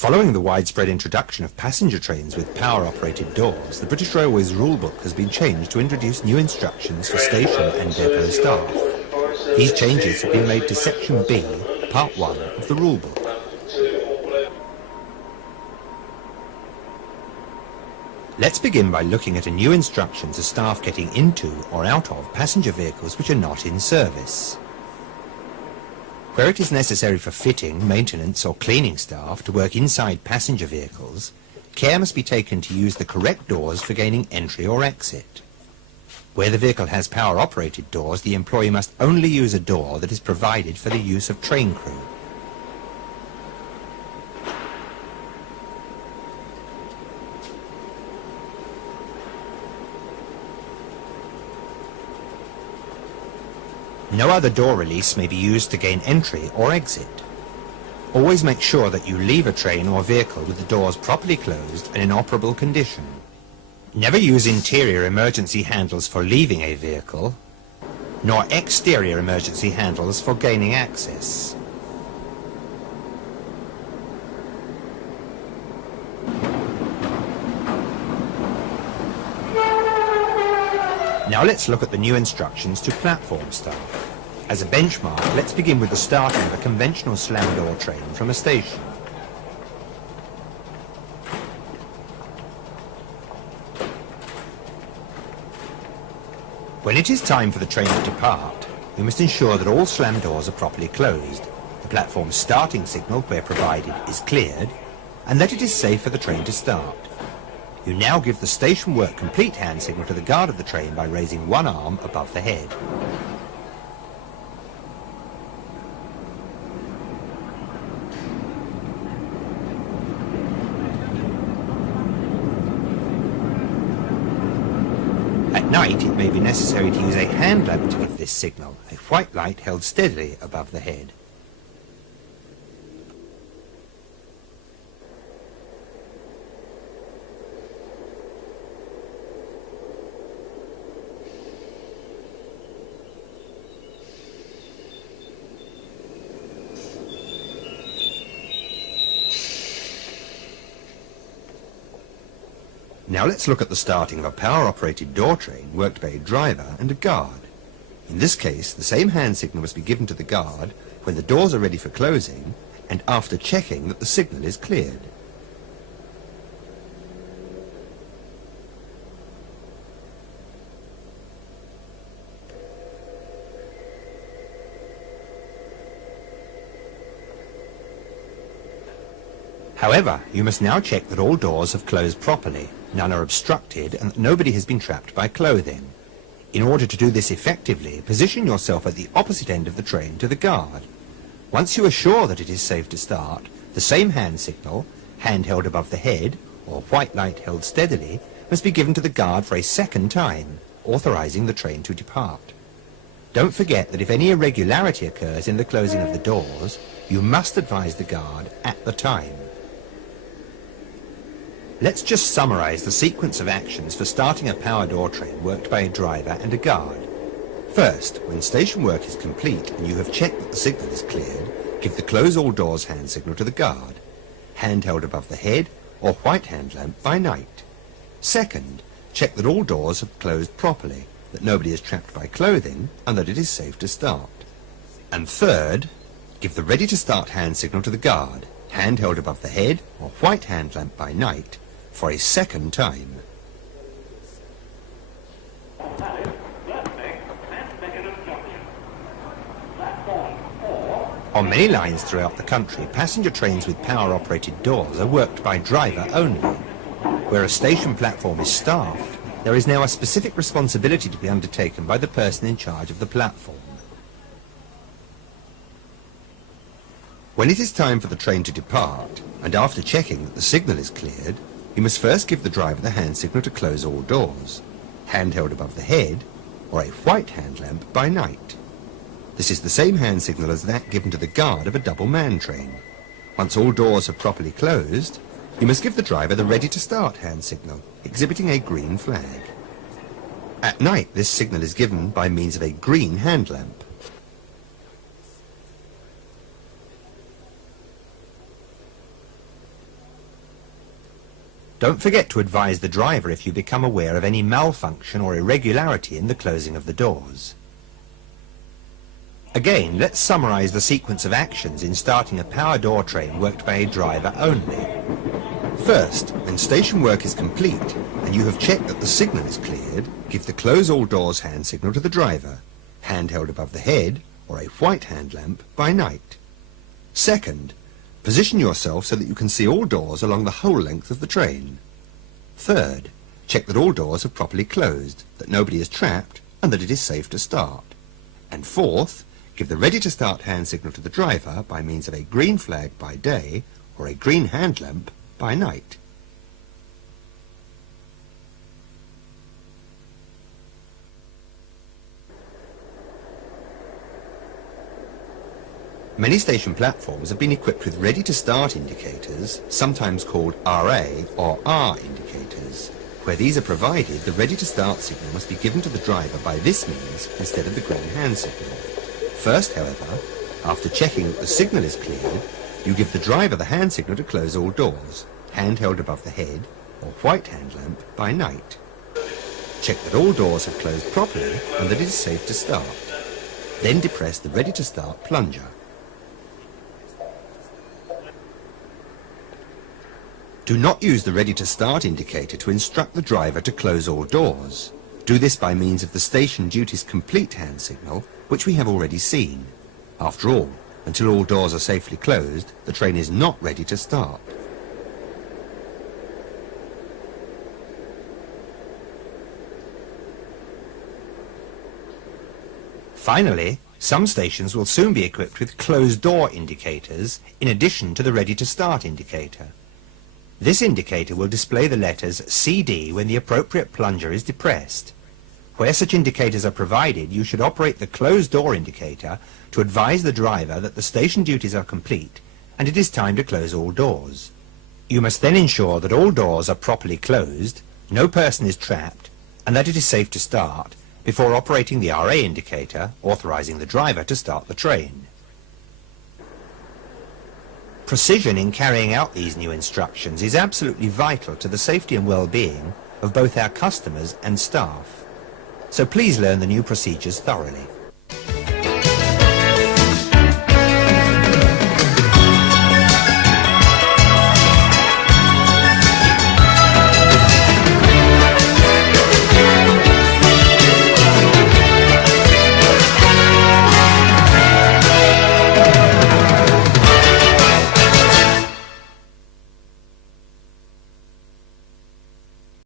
Following the widespread introduction of passenger trains with power-operated doors, the British Railways rulebook has been changed to introduce new instructions for station and depot staff. These changes have been made to Section B, Part 1 of the rulebook. Let's begin by looking at a new instruction to staff getting into or out of passenger vehicles which are not in service. Where it is necessary for fitting, maintenance or cleaning staff to work inside passenger vehicles, care must be taken to use the correct doors for gaining entry or exit. Where the vehicle has power-operated doors, the employee must only use a door that is provided for the use of train crew. No other door release may be used to gain entry or exit. Always make sure that you leave a train or vehicle with the doors properly closed and in operable condition. Never use interior emergency handles for leaving a vehicle, nor exterior emergency handles for gaining access. Now let's look at the new instructions to platform staff. As a benchmark, let's begin with the starting of a conventional slam door train from a station. When it is time for the train to depart, we must ensure that all slam doors are properly closed, the platform's starting signal, where provided, is cleared, and that it is safe for the train to start. You now give the station work complete hand signal to the guard of the train by raising one arm above the head. At night, it may be necessary to use a hand lamp to give this signal, a white light held steadily above the head. Now let's look at the starting of a power-operated door train worked by a driver and a guard. In this case, the same hand signal must be given to the guard when the doors are ready for closing and after checking that the signal is cleared. However, you must now check that all doors have closed properly, none are obstructed, and that nobody has been trapped by clothing. In order to do this effectively, position yourself at the opposite end of the train to the guard. Once you are sure that it is safe to start, the same hand signal, hand held above the head, or white light held steadily, must be given to the guard for a second time, authorizing the train to depart. Don't forget that if any irregularity occurs in the closing of the doors, you must advise the guard at the time. Let's just summarize the sequence of actions for starting a power door train worked by a driver and a guard. First, when station work is complete and you have checked that the signal is cleared, give the close all doors hand signal to the guard, hand held above the head or white hand lamp by night. Second, check that all doors have closed properly, that nobody is trapped by clothing and that it is safe to start. And third, give the ready to start hand signal to the guard, hand held above the head or white hand lamp by night, for a second time. On many lines throughout the country, passenger trains with power-operated doors are worked by driver only. Where a station platform is staffed, there is now a specific responsibility to be undertaken by the person in charge of the platform. When it is time for the train to depart, and after checking that the signal is cleared, you must first give the driver the hand signal to close all doors, hand held above the head, or a white hand lamp by night. This is the same hand signal as that given to the guard of a double-man train. Once all doors are properly closed, you must give the driver the ready-to-start hand signal, exhibiting a green flag. At night, this signal is given by means of a green hand lamp. Don't forget to advise the driver if you become aware of any malfunction or irregularity in the closing of the doors. Again, let's summarize the sequence of actions in starting a power door train worked by a driver only. First, when station work is complete and you have checked that the signal is cleared, give the close all doors hand signal to the driver, hand held above the head or a white hand lamp by night. Second, position yourself so that you can see all doors along the whole length of the train. Third, check that all doors are properly closed, that nobody is trapped and that it is safe to start. And fourth, give the ready to start hand signal to the driver by means of a green flag by day or a green hand lamp by night. Many station platforms have been equipped with ready-to-start indicators, sometimes called RA or R indicators. Where these are provided, the ready-to-start signal must be given to the driver by this means instead of the green hand signal. First, however, after checking that the signal is cleared, you give the driver the hand signal to close all doors, hand held above the head or white hand lamp by night. Check that all doors have closed properly and that it is safe to start. Then depress the ready-to-start plunger. Do not use the ready-to-start indicator to instruct the driver to close all doors. Do this by means of the station duties complete hand signal, which we have already seen. After all, until all doors are safely closed, the train is not ready to start. Finally, some stations will soon be equipped with closed door indicators in addition to the ready-to-start indicator. This indicator will display the letters CD when the appropriate plunger is depressed. Where such indicators are provided, you should operate the closed door indicator to advise the driver that the station duties are complete and it is time to close all doors. You must then ensure that all doors are properly closed, no person is trapped, and that it is safe to start before operating the RA indicator, authorizing the driver to start the train. Precision in carrying out these new instructions is absolutely vital to the safety and well-being of both our customers and staff. So please learn the new procedures thoroughly.